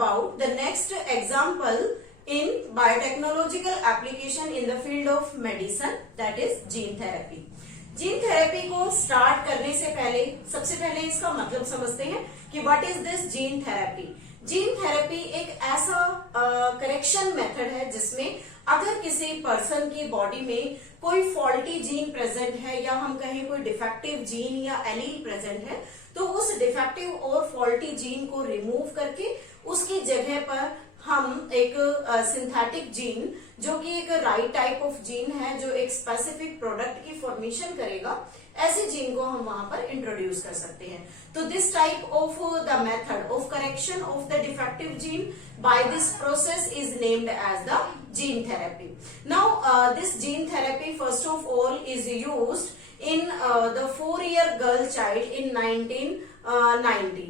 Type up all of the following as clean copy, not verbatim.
about the next example in biotechnological application in the field of medicine, that is gene therapy. Gene therapy को start करने से पहले सबसे पहले इसका मतलब समझते हैं कि what is this gene therapy. Gene therapy एक ऐसा करेक्शन मेथड है जिसमें अगर किसी पर्सन की बॉडी में कोई फॉल्टी जीन प्रेजेंट है या हम कहें कोई डिफेक्टिव जीन या एलील प्रेजेंट है, तो उस डिफेक्टिव और फॉल्टी जीन को रिमूव करके उसकी जगह पर हम एक सिंथेटिक जीन जो कि एक राइट टाइप ऑफ जीन है जो एक स्पेसिफिक प्रोडक्ट की फॉर्मेशन करेगा, ऐसे जीन को हम वहां पर इंट्रोड्यूस कर सकते हैं। तो this type of the method of correction of the defective gene by this process is named as the gene therapy. Now this gene therapy first of all is used in the 4-year girl child in 1990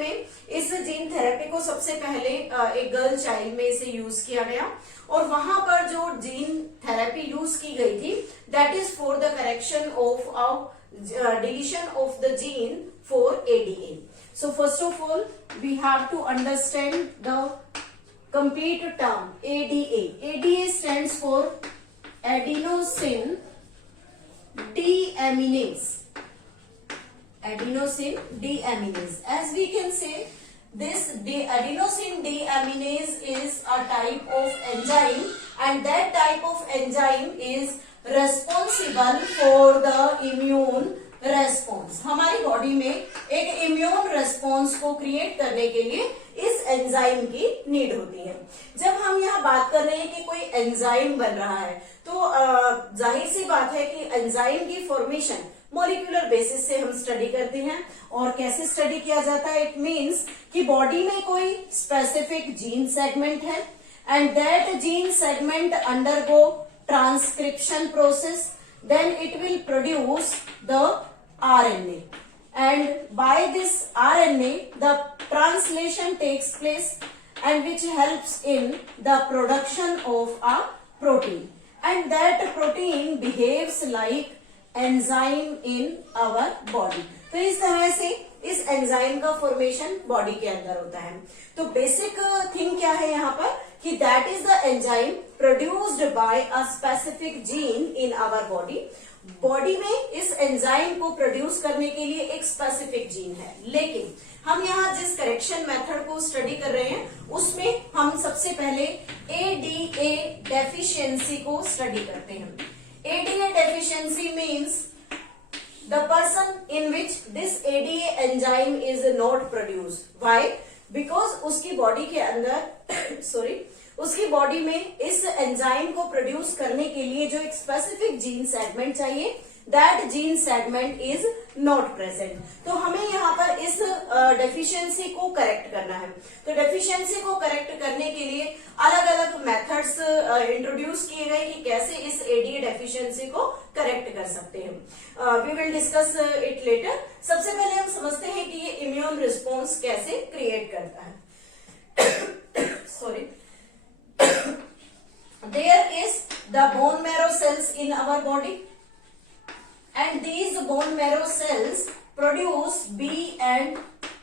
में इस gene therapy को सबसे पहले एक girl child में इसे use किया गया और वहां पर जो जीन थेरेपी यूज की गई थी that is for the correction of deletion of the gene for ADA। So first of all we have to understand the complete term ADA। ADA stands for adenosine deaminase, adenosine deaminase. As we can say, this adenosine deaminase is a type of enzyme and that type of enzyme is responsible for the immune response। हमारी body में एक immune response को create करने के लिए इस enzyme की need होती है। जब हम यहाँ बात कर रहे हैं कि कोई एंजाइम बन रहा है तो जाहिर सी बात है कि एंजाइम की फॉर्मेशन मॉलिक्यूलर बेसिस से हम स्टडी करते हैं। और कैसे स्टडी किया जाता है? इट मींस कि बॉडी में कोई स्पेसिफिक जीन सेगमेंट है and that gene segment undergo transcription process, then it will produce the RNA and by this RNA the translation takes place and which helps in the production of a protein and that protein behaves like enzyme in our body। तो इस तरह से इस enzyme का formation body के अंदर होता है। तो बेसिक थिंग क्या है यहाँ पर कि that is the enzyme produced by a specific gene in our body. Body में इस एंजाइम को प्रोड्यूस करने के लिए एक स्पेसिफिक जीन है, लेकिन हम यहाँ जिस करेक्शन मेथड को स्टडी कर रहे हैं उसमें हम सबसे पहले ADA डेफिशिएंसी को स्टडी करते हैं। ADA deficiency means the person in which this ADA enzyme is not produced। Why? Because उसकी बॉडी के अंदर उसकी बॉडी में इस एंजाइम को प्रोड्यूस करने के लिए जो एक स्पेसिफिक जीन सेगमेंट चाहिए that gene segment is not present. तो हमें यहाँ पर इस डेफिशिएंसी को करेक्ट करना है। तो डेफिशिएंसी को करेक्ट करने के लिए अलग अलग मेथड्स इंट्रोड्यूस किए गए कि कैसे इस ADA डेफिशिएंसी को करेक्ट कर सकते हैं। We will discuss it later. सबसे पहले हम समझते हैं कि ये इम्यून रिस्पॉन्स कैसे क्रिएट करता है। Sorry. There is the bone marrow cells in our body and these bone marrow cells produce B and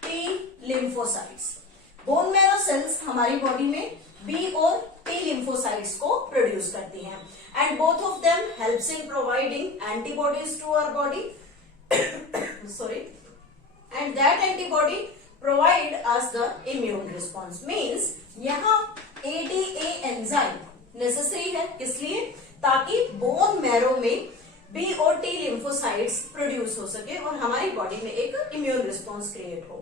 T lymphocytes। bone marrow cells हमारी बॉडी में B और T lymphocytes को प्रोड्यूस करती हैं and both of them helps in providing antibodies to our body sorry and that antibody provide us the immune response। means यहाँ ADA enzyme necessary है, किस लिए? ताकि बोन मैरो में B और T लिम्फोसाइट्स प्रोड्यूस हो सके और हमारी बॉडी में एक इम्यून रिस्पॉन्स क्रिएट हो।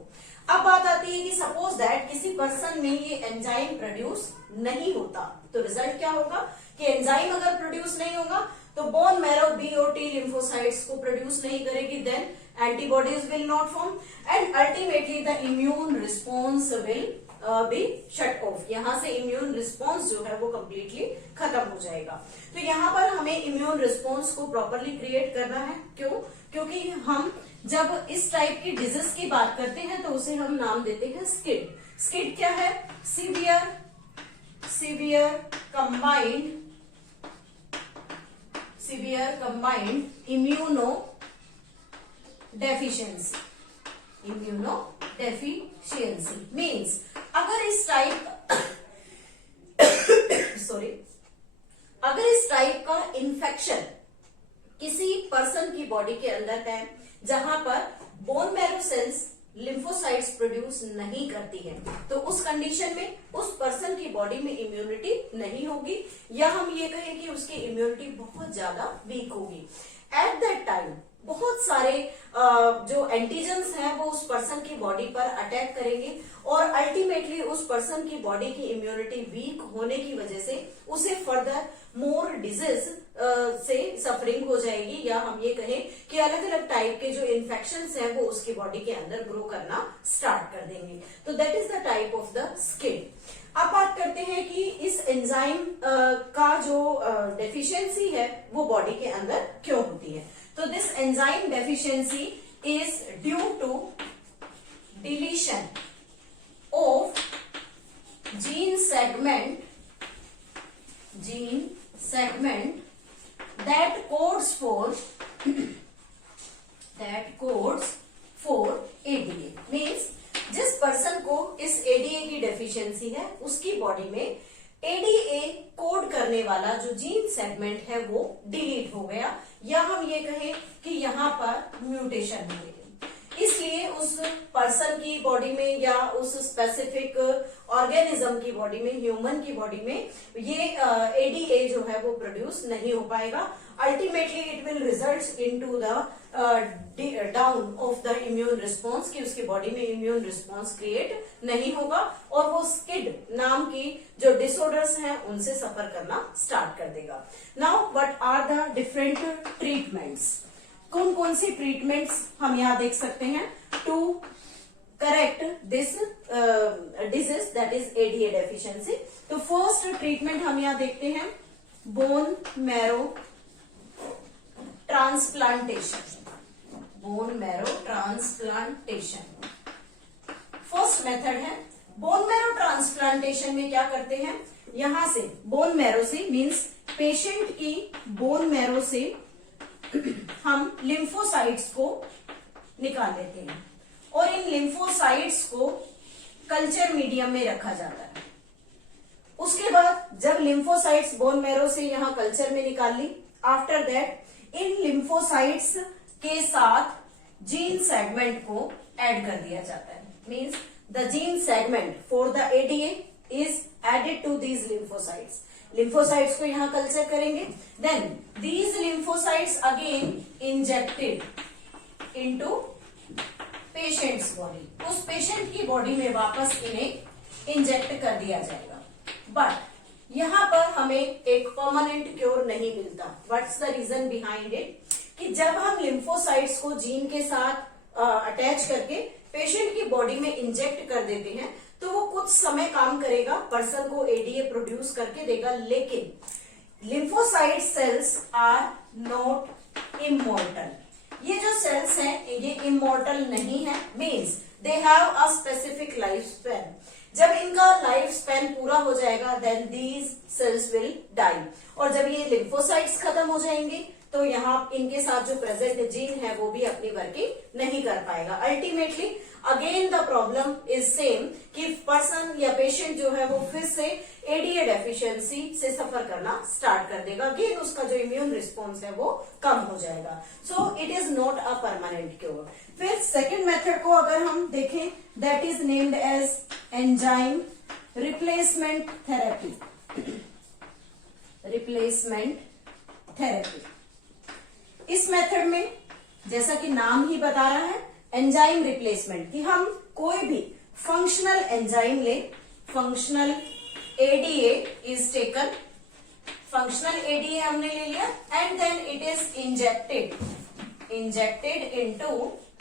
अब बात आती है कि सपोज दैट किसी पर्सन में ये एंजाइम प्रोड्यूस नहीं होता तो रिजल्ट क्या होगा कि एंजाइम अगर प्रोड्यूस नहीं होगा तो बोन मैरो B और T लिम्फोसाइट्स को प्रोड्यूस नहीं करेगी, then antibodies will not form and ultimately the immune response will be shut off. यहाँ से इम्यून रिस्पॉन्स जो है वो कंप्लीटली खत्म हो जाएगा। तो यहाँ पर हमें इम्यून रिस्पॉन्स को प्रॉपरली क्रिएट करना है। क्यों? क्योंकि हम जब इस टाइप की डिजीज की बात करते हैं तो उसे हम नाम देते हैं स्किड। स्किड क्या है? Severe combined immuno deficiency means अगर बॉडी के अंदर है जहां पर bone marrow cells lymphocytes produce नहीं करती है, तो उस कंडीशन में उस पर्सन की बॉडी में इम्यूनिटी नहीं होगी, या हम ये कहें कि उसकी इम्यूनिटी बहुत ज्यादा वीक होगी। एट दैट टाइम बहुत सारे जो एंटीजन्स हैं वो उस पर्सन की बॉडी पर अटैक करेंगे और अल्टीमेटली उस पर्सन की बॉडी की इम्यूनिटी वीक होने की वजह से उसे फर्दर मोर डिजीज से सफरिंग हो जाएगी, या हम ये कहें कि अलग अलग टाइप के जो इन्फेक्शंस हैं वो उसकी बॉडी के अंदर ग्रो करना स्टार्ट कर देंगे। तो that is the type of the skin. अब बात करते हैं कि इस एंजाइम का जो डेफिशिएंसी है वो बॉडी के अंदर क्यों होती है। तो this enzyme deficiency is due to deletion of gene segment that codes for ADA। Means जिस पर्सन को इस ADA की डेफिशिएंसी है उसकी बॉडी में ADA कोड करने वाला जो जीन सेगमेंट है वो डिलीट हो गया, या हम ये कहें कि यहाँ पर म्यूटेशन हो गई, इसलिए उस पर्सन की बॉडी में या उस स्पेसिफिक ऑर्गेनिज्म की बॉडी में, ह्यूमन की बॉडी में ये ADA जो है वो प्रोड्यूस नहीं हो पाएगा। Ultimately it will result into the down of the immune response, कि उसकी बॉडी में इम्यून रिस्पॉन्स क्रिएट नहीं होगा और वो स्किड नाम की जो डिसऑर्डर्स हैं उनसे सफर करना स्टार्ट कर देगा। Now what are the different treatments, कौन कौन सी ट्रीटमेंट्स हम यहाँ देख सकते हैं to correct this disease that is ADA deficiency. तो फर्स्ट ट्रीटमेंट हम यहाँ देखते हैं bone marrow transplantation. Bone marrow transplantation first method है। बोन मैरो ट्रांसप्लांटेशन में क्या करते हैं, यहां से बोन मैरो से मींस पेशेंट की बोन मैरो से हम लिम्फोसाइट्स को निकाल लेते हैं और इन लिम्फोसाइट्स को कल्चर मीडियम में रखा जाता है। उसके बाद जब लिम्फोसाइट्स बोन मैरो से यहां कल्चर में निकाल ली, आफ्टर दैट इन लिम्फोसाइट्स के साथ जीन सेगमेंट को ऐड कर दिया जाता है। Means the gene segment for the ADA is added to these lymphocytes. Lymphocytes को यहां कल्चर करेंगे, then these lymphocytes again injected into patient's body. उस पेशेंट की बॉडी में वापस इन्हें इंजेक्ट कर दिया जाएगा, बट यहां पर हमें एक परमानेंट क्योर नहीं मिलता। What's the reason behind it, कि जब हम लिम्फोसाइट्स को जीन के साथ अटैच करके पेशेंट की बॉडी में इंजेक्ट कर देते हैं तो वो कुछ समय काम करेगा, पर्सन को ADA प्रोड्यूस करके देगा, लेकिन lymphocyte cells are not immortal. ये जो सेल्स हैं ये इमॉर्टल नहीं है, means they have a specific life span. जब इनका लाइफ स्पैन पूरा हो जाएगा then these cells will die, और जब ये लिम्फोसाइट्स खत्म हो जाएंगे तो यहाँ इनके साथ जो प्रेजेंट जीन है वो भी अपनी वर्किंग नहीं कर पाएगा। Ultimately again the problem is same कि पर्सन या पेशेंट जो है वो फिर से ADA डेफिशिएंसी से सफर करना स्टार्ट कर देगा, अगेन उसका जो इम्यून रिस्पॉन्स है वो कम हो जाएगा। So it is not a permanent cure. फिर सेकेंड मेथड को अगर हम देखें that is named as enzyme replacement therapy. Replacement therapy, इस मेथड में जैसा कि नाम ही बता रहा है एंजाइम रिप्लेसमेंट, कि हम कोई भी फंक्शनल एंजाइम ले, functional ADA is taken, functional ADA हमने ले लिया and then it is injected into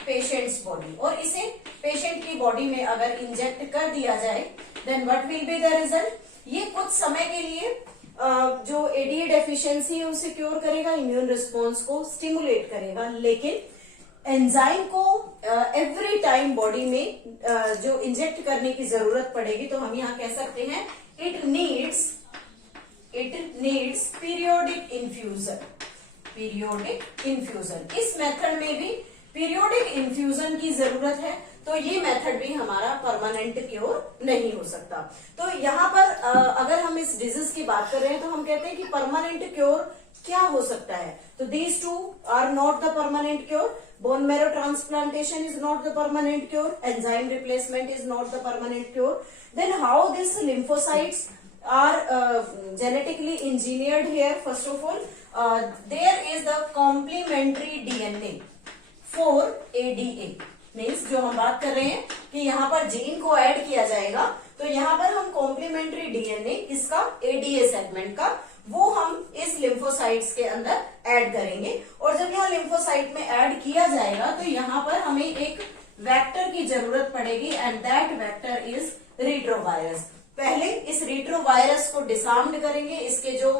patient's body, और इसे पेशेंट की बॉडी में अगर इंजेक्ट कर दिया जाए then what will be the result. ये कुछ समय के लिए जो ADA डेफिशिएंसी है उसे क्योर करेगा, इम्यून रिस्पॉन्स को स्टिमुलेट करेगा, लेकिन एंजाइम को एवरी टाइम बॉडी में जो इंजेक्ट करने की जरूरत पड़ेगी, तो हम यहाँ कह सकते हैं इट नीड्स पीरियोडिक इन्फ्यूजन। इस मेथड में भी पीरियोडिक इन्फ्यूजन की जरूरत है। तो तो ये मेथड भी हमारा परमानेंट क्योर नहीं हो सकता। तो यहाँ पर अगर हम इस डिजीज की बात कर रहे हैं तो हम कहते हैं कि परमानेंट क्योर क्या हो सकता है। तो these two are not the permanent cure, bone marrow transplantation is not the permanent cure, enzyme replacement is not the permanent cure. Then how these lymphocytes are genetically engineered here? First of all, there is the complementary DNA for ADA, means जो हम बात कर रहे हैं कि यहाँ पर gene को ऐड किया जाएगा, तो यहाँ पर हम कॉम्प्लीमेंट्री डीएनए किसका, एडीए सेगमेंट का, वो हम इस लिम्फोसाइट्स के अंदर ऐड करेंगे। और जब यहाँ लिम्फोसाइट में ऐड किया जाएगा तो यहाँ पर हमें एक वेक्टर की जरूरत पड़ेगी and that vector is retrovirus. पहले इस रिट्रोवायरस को डिसार्म्ड करेंगे, इसके जो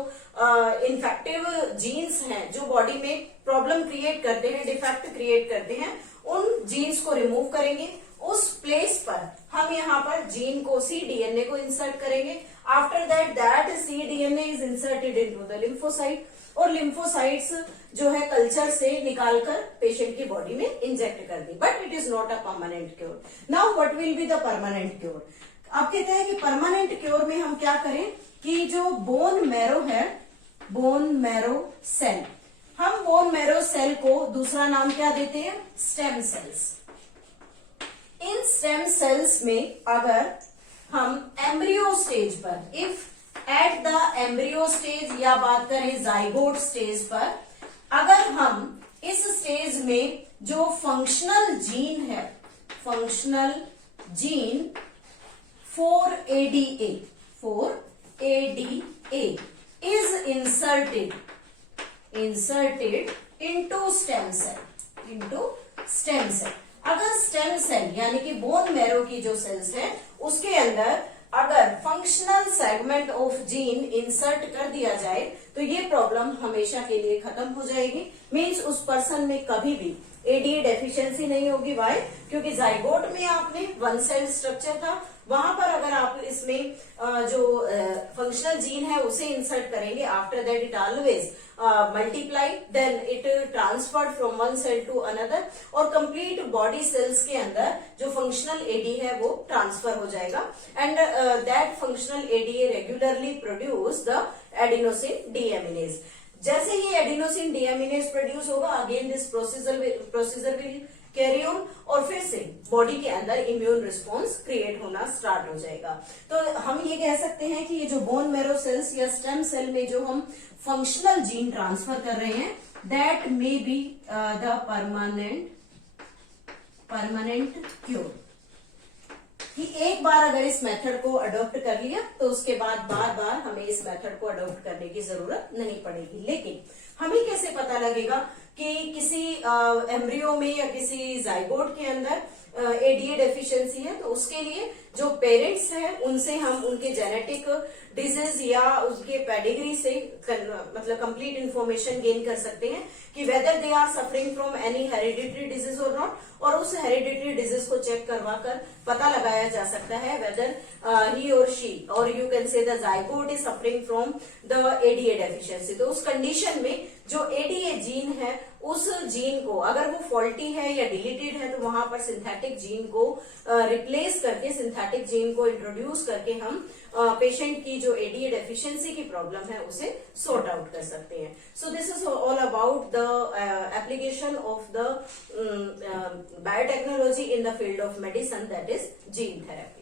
इन्फेक्टिव जीन्स हैं जो बॉडी में प्रॉब्लम क्रिएट करते हैं, डिफेक्ट क्रिएट करते हैं, उन जीन्स को रिमूव करेंगे। उस प्लेस पर हम यहाँ पर जीन को cDNA को इंसर्ट करेंगे। After that cDNA is inserted into the lymphocyte और लिम्फोसाइट्स जो है कल्चर से निकालकर पेशेंट की बॉडी में इंजेक्ट कर दी, but it is not a permanent cure. Now what will be the permanent cure? आप कहते हैं कि परमानेंट क्योर में हम क्या करें कि जो बोन मैरो है, बोन मैरो सेल, हम बोन मैरो सेल को दूसरा नाम क्या देते हैं, स्टेम सेल्स। इन स्टेम सेल्स में अगर हम एम्ब्रियो स्टेज पर, if at the embryo stage या बात करें जाइगोट स्टेज पर, अगर हम इस स्टेज में जो फंक्शनल जीन है, functional gene for ADA is inserted into stem cell, अगर स्टेम सेल यानी कि बोन मैरो की जो सेल्स है उसके अंदर अगर functional segment of gene insert कर दिया जाए तो ये प्रॉब्लम हमेशा के लिए खत्म हो जाएगी। मींस उस पर्सन में कभी भी एडीए डेफिशिएंसी नहीं होगी। वाई? क्योंकि जाइगोट में आपने वन सेल स्ट्रक्चर था, वहां पर अगर आप इसमें जो फंक्शनल जीन है उसे इंसर्ट करेंगे, after that it always multiply, then it transferred from one cell to another और कंप्लीट बॉडी सेल्स के अंदर जो फंक्शनल एडी है वो ट्रांसफर हो जाएगा and that functional ADA regularly produce the adenosine deaminase. जैसे ही एडिनोसिन डीएमिनेज प्रोड्यूस होगा, again this procedure will carry on और फिर से बॉडी के अंदर इम्यून रिस्पॉन्स क्रिएट होना स्टार्ट हो जाएगा। तो हम ये कह सकते हैं कि ये जो बोन मैरो सेल्स या स्टेम सेल में जो हम फंक्शनल जीन ट्रांसफर कर रहे हैं, that may be the permanent cure. कि एक बार अगर इस मेथड को अडॉप्ट कर लिया तो उसके बाद बार बार हमें इस मेथड को अडॉप्ट करने की जरूरत नहीं पड़ेगी। लेकिन हमें कैसे पता लगेगा कि किसी एम्ब्रियो में या किसी जाइगोट के अंदर एडीए डेफिशिएंसी है? तो उसके लिए जो पेरेंट्स हैं उनसे हम उनके जेनेटिक डिजीज या उसके पेडिग्री से मतलब कंप्लीट इंफॉर्मेशन गेन कर सकते हैं कि whether they are suffering from any hereditary disease और नॉट, और उस हेरिडिटरी डिजीज को चेक करवा कर पता लगाया जा सकता है वेदर ही और शी और you can say the zygote is suffering from the ADA deficiency. तो उस कंडीशन में जो एडीए जीन है उस जीन को अगर वो फॉल्टी है या डिलीटेड है तो वहां पर सिंथेटिक जीन को रिप्लेस करके, सिंथेटिक जीन को इंट्रोड्यूस करके हम पेशेंट की जो एडीए डेफिशिएंसी की प्रॉब्लम है उसे सॉर्ट आउट कर सकते हैं। So this is all about the application of the biotechnology in the field of medicine, that is gene therapy.